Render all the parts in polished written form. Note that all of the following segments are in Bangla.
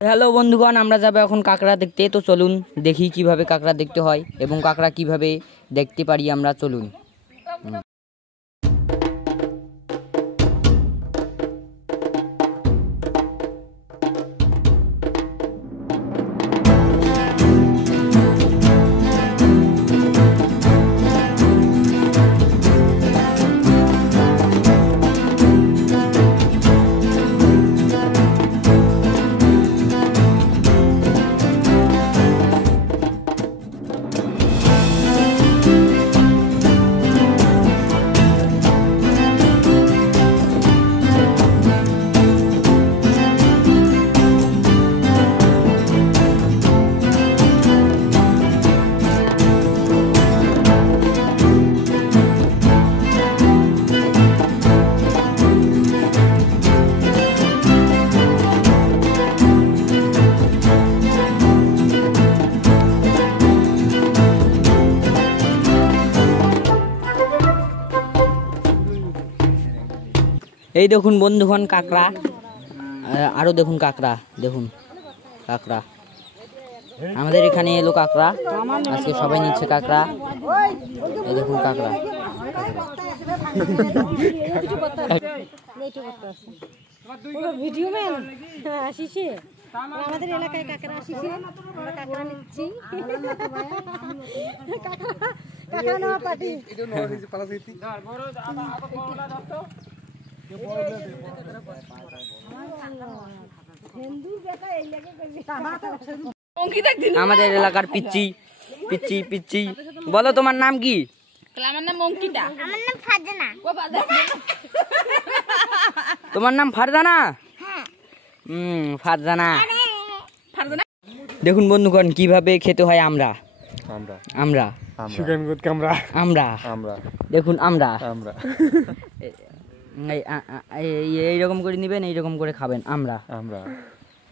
হ্যালো বন্ধুগণ, আমরা যাবো এখন কাঁকড়া দেখতে। তো চলুন দেখি কিভাবে কাঁকড়া দেখতে হয় এবং কাঁকড়া কিভাবে দেখতে পারি আমরা। চলুন। এই দেখুন বন্ধুগণ কাঁকড়া, আরো দেখুন কাঁকড়া, দেখুন কাঁকড়া। আমাদের এখানে এলো কাঁকড়া, আজকে সবাই নিচ্ছে কাঁকড়া। এই দেখুন কাঁকড়া। আমাদের এলাকায় কাঁকড়া আসিছে, আমরা কাঁকড়া নিচ্ছি। কাঁকড়া নেওয়া পার্টি। আমাদের এলাকার পিচ্চি পিচ্চি পিচ্চি, বলো তোমার নাম কি? আমার নাম অঙ্কিতা। আমার নাম ফারজানা। তোমার নাম ফারজানা? ফারজানা। দেখুন বন্ধুগণ কিভাবে খেতে হয় আমরা আমরা আমরা দেখুন আমরা এইরকম করে নিবেন, এইরকম করে খাবেন। আমরা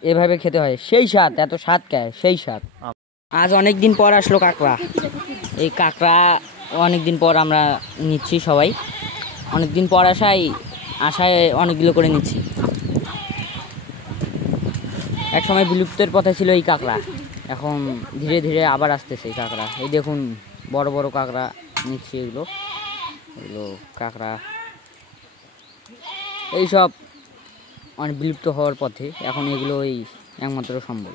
এভাবে খেতে হয়। সেই স্বাদ, এত স্বাদ কে, সেই স্বাদ। আজ অনেক দিন পর আসলো কাঁকড়া। এই কাঁকড়া অনেক দিন পর আমরা নিচ্ছি সবাই, অনেক দিন পর আসায় অনেকগুলো করে নিচ্ছি। এক সময় বিলুপ্তের পথে ছিল এই কাঁকড়া, এখন ধীরে ধীরে আবার আসতেছে এই কাঁকড়া। এই দেখুন বড় বড় কাঁকড়া নিচ্ছি, এগুলো কাঁকড়া এইসব অনেক বিলুপ্ত হওয়ার পথে, এখন এগুলো একমাত্র সম্ভব।